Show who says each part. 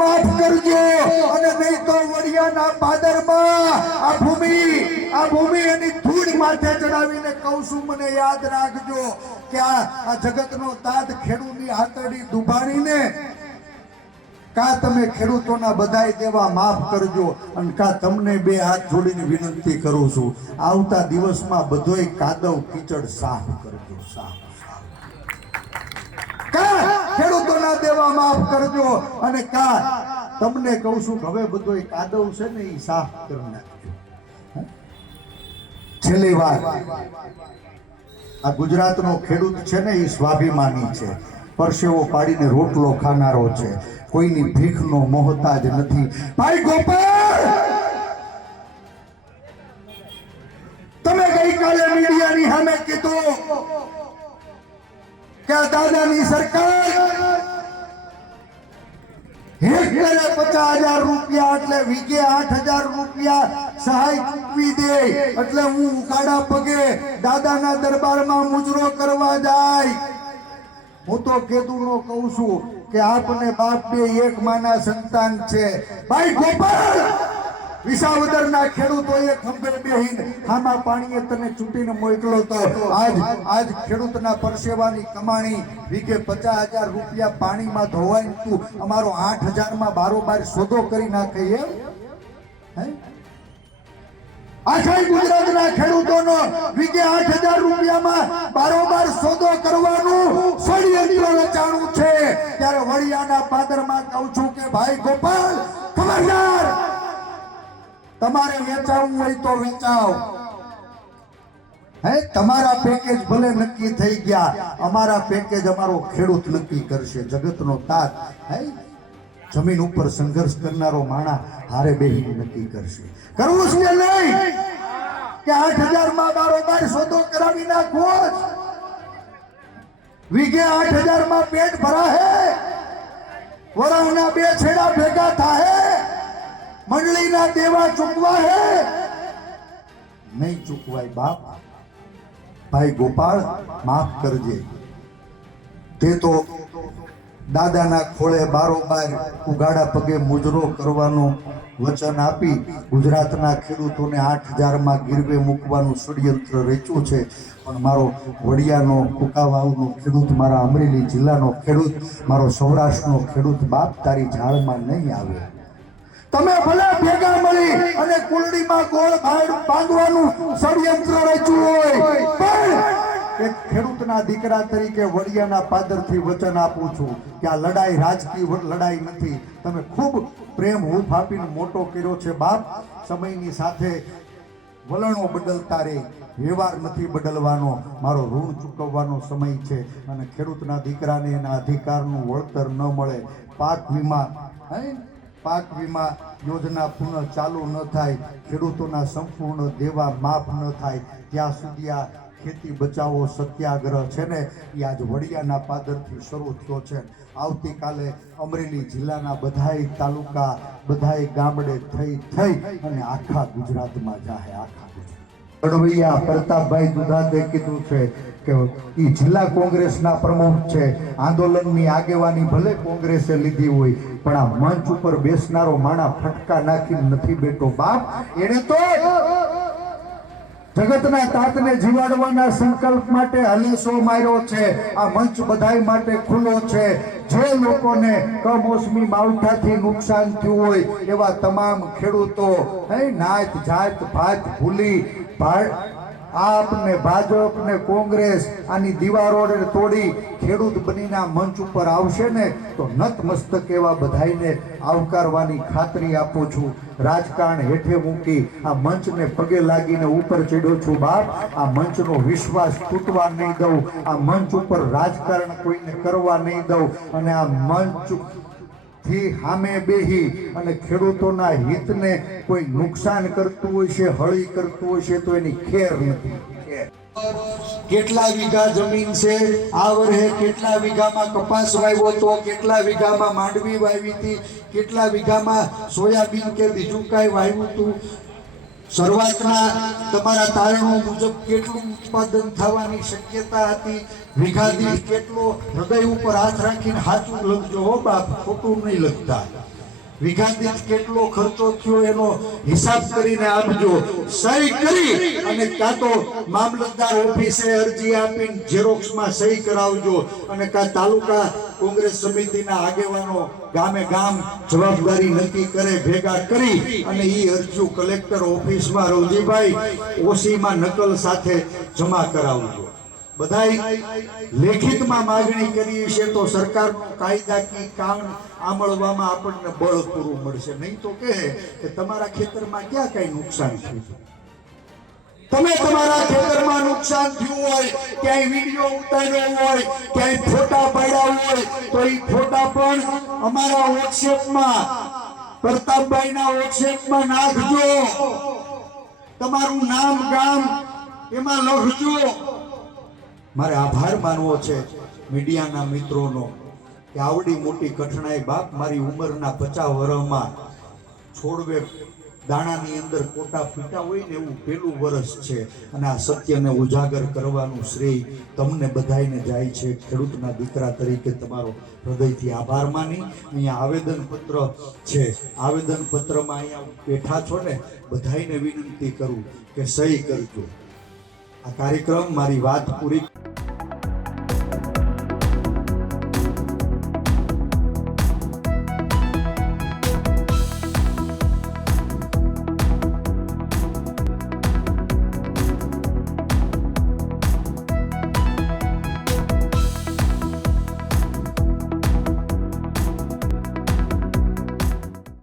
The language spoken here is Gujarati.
Speaker 1: માફ કરજો. અને નહીં તો વડિયાના પાદરમાં આ ભૂમિ આ ભૂમિ એની ધૂળ માથે ચડાવીને કહું છું, મને યાદ રાખજો કે આ જગતનો તાત ખેડૂતની હાથડી દુભાણીને કા તમે ખેડૂતોના બધાય દેવા માફ કરજો અને કા તમને બે હાથ જોડીને વિનંતી કરું છું. આવતા દિવસમાં બધોય કાદવ, કીચડ સાફ કરજો, સાફ કા ખેડૂતોના દેવા માફ કરજો. અને કા, તમને કહું છું હવે બધો કાદવ છે ને એ સાફ કરી નાખજો. છેલ્લી વાત આ ગુજરાતનો ખેડૂત છે ને એ સ્વાભિમાની છે. પરસેવો પાડીને રોટલો ખાનારો છે. કોઈની ભીખનો મોહતાજ નથી. ભાઈ ગોપાલ! તમે ગઈકાલે મીડિયાની સામે કીધું કે દાદાની સરકાર હેક્ટરે પચાસ હજાર રૂપિયા એટલે વીઘે આઠ હજાર રૂપિયા સહાય ચૂકવી દે. એટલે હું ઉકાળા પગે દાદાના દરબારમાં મુજરો કરવા જાય. હું તો કેદુનો કહું છું કે આપને બાપ બે એક માના સંતાન છે. ભાઈ ગોપાલ! વિસાવદરના ખેડૂતોએ ખંભે બેહીને ખામા પાણીએ તને ચૂંટીને મોકલો તો આજ આજ ખેડૂતના પરસેવાની કમાણી વીઘે પચાસ હજાર રૂપિયા પાણીમાં ધોવાય તું અમારો આઠ હજારમાં બારોબાર સોદો કરી નાખે એમ? હે? આખા ગુજરાતના ખેડૂતોનો વીઘે આઠ હજાર રૂપિયામાં બારોબાર સોદો કરવાનું ષડયંત્ર રચાણું છે. ત્યારે વડિયાના પાદરમાં કહું છું કે, ભાઈ ગોપાલ, ખબરદાર તમારે વેચાવવું હોય તો વેચાવ હે, તમારા પેકેજ ભલે નક્કી થઈ ગયા, અમારા પેકેજ અમારો ખેડૂત નક્કી કરશે, જગતનો તાત. હે, જમીન ઉપર સંઘર્ષ કરનારો માણા હારે બેહી નક્કી કરશે. કરવું છે નહીં? કે આઠ હજારમાં બારોબાર સોદો કરાવી નાખવો જ? વીઘે આઠ હજારમાં પેટ ભરા હે વરાવના બે છેડા ભેગા થાહે. મંડળીના દેવા ચૂકવા હે. નહીં ચૂકવાય બાપ. ભાઈ ગોપાળ માફ કરજે. તે તો દાદાના ખોળે બારોબાર ઉગાડા પગે મુજરો કરવાનું વચન આપી ગુજરાતના ખેડૂતોને આઠ હજારમાં ગીરવે મૂકવાનું ષડયંત્ર રચ્યું છે. પણ મારો વડિયાનો કુકાવાઉનો ખેડૂત, મારા અમરેલી જિલ્લાનો ખેડૂત, મારો સૌરાષ્ટ્રનો ખેડૂત બાપ તારી ઝાડમાં નહીં આવે. તમે ભલે ભેગા મળી અને કુલડીમાં ગોળ બાંધવાનું ષડયંત્ર રચ્યું હોય, પણ એક ખેડૂતના દીકરા તરીકે વડિયાના પાદરથી વચન આપું છું કે આ લડાઈ રાજકીય લડાઈ નથી. તમે ખૂબ પ્રેમ હૂફ આપીને મોટો કર્યો છે બાપ. સમયની સાથે વલણો બદલતા રહે વ્યવહાર નથી બદલવાનો. મારો ઋણ ચૂકવવાનો સમય છે અને ખેડૂતના દીકરાને એના અધિકારનું વળતર ન મળે. પાક વીમા, હે? પાક વીમા યોજના પુનઃ ચાલુ ન થાય, ખેડૂતોના સંપૂર્ણ દેવા માફ ન થાય, ત્યાં સુધી આ ખેતી બચાવો સત્યાગ્રહ છે ને એ આજ વડિયાના પાદરથી શરૂ થયો છે. આવતીકાલે અમરેલી જિલ્લાના બધાય તાલુકા, બધાય ગામડે થઈ થઈ અને આખા ગુજરાતમાં જાહે, આખા ગુજરાત. પ્રતાપભાઈ દુધાતે કીધું છે કે એ જિલ્લા કોંગ્રેસના પ્રમુખ છે. આંદોલનની આગેવાની ભલે કોંગ્રેસે લીધી હોય પણ આ મંચ ઉપર બેસનારો માણા ફટકા નાખી નથી બેઠો બાપ. એને તો જગતના તાતને જીવાડવાના સંકલ્પ માટે હલેસો માર્યો છે. આ મંચ બધાય માટે ખુલ્લો છે. જે લોકોને કમોસમી માવઠાથી નુકસાન થયું હોય એવા તમામ ખેડૂતો, હે, નાત જાત, ભાત, ભૂલી આપ ભાજપ ને કોંગ્રેસ આની દીવારો તોડી ખેડૂત બનીને મંચ ઉપર આવશે ને, તો નતમસ્તક એવા બધાયને આવકારવાની ખાતરી આપું છું. રાજકારણ હેઠે મૂકી આ મંચને પગે લાગીને ઉપર ચડ્યો છું બાપ. આ મંચનો વિશ્વાસ તૂટવા નહીં દઉં. આ મંચ ઉપર રાજકારણ કોઈને કરવા નહીં દઉં. અને આ મંચ થી હામે બેહી અને ખેડૂતોના હિતને કોઈ નુકસાન કરતું હોય છે, હળી કરતું હોય છે, તો એની ખેર નથી. કેટલા વીઘા જમીન છે? આ વર્ષે કેટલા વીઘામાં કપાસ વાવ્યો તો કેટલા વીઘામાં માંડવી વાવી હતી? કેટલા વીઘામાં સોયાબીન કે બીજું કાંઈ વાવ્યું હતું? શરૂઆતના તમારા તારણો મુજબ કેટલું ઉત્પાદન થવાની શક્યતા હતી? વીઘા કેટલો? હૃદય ઉપર હાથ રાખીને સાચું લખજો હો બાપ, ખોટું નહીં લખતા. વીઘા કેટલો ખર્ચો થયો એનો હિસાબ કરીને આપજો. સહી કરી અને કાં તો મામલતદાર ઓફિસે અરજી આપીને ઝેરોક્સમાં સહી કરાવજો અને કાં તાલુકા કોંગ્રેસ સમિતિના આગેવાનો ગામે ગામ જવાબદારી નક્કી કરે, ભેગા કરી અને એ અરજીઓ કલેક્ટર ઓફિસમાં રવજીભાઈ ઓસીમાં નકલ સાથે જમા કરાવજો. બધાય લેખિતમાં માગણી કરીએ છે તો સરકારનો કાયદાકીય કામ આમળવામાં આપણને બળ પૂરું મળશે. નહીં તો કહે કે તમારા ખેતરમાં ક્યાં કઈ નુકસાન થયું તમે તમારા ખેતરમાં નુકસાન થયું હોય, ક્યાંય વીડિયો ઉતાર્યો હોય, ક્યાંય ફોટા પાડ્યા હોય, તો એ ફોટા પણ અમારા વોટ્સએપમાં, પ્રતાપભાઈના વોટ્સએપમાં નાખજો. તમારું નામ ગામ એમાં લખજો. મારે આભાર માનવો છે મીડિયાના મિત્રોનો કે આવડી મોટી કઠણાઈ બાપ મારી ઉંમરના પચાસ વર્ષમાં છોડવે દાણાની અંદર કોટા ફૂટા હોય ને એવું પહેલું વર્ષ છે. અને આ સત્યને ઉજાગર કરવાનું શ્રેય તમને બધાને જાય છે. ખેડૂતના દીકરા તરીકે તમારો હૃદયથી આભાર માની. અહીંયા આવેદનપત્ર છે. આવેદનપત્રમાં અહીંયા બેઠા છો ને બધાને વિનંતી કરું કે સહી કરજો. આ કાર્યક્રમ મારી વાત પૂરી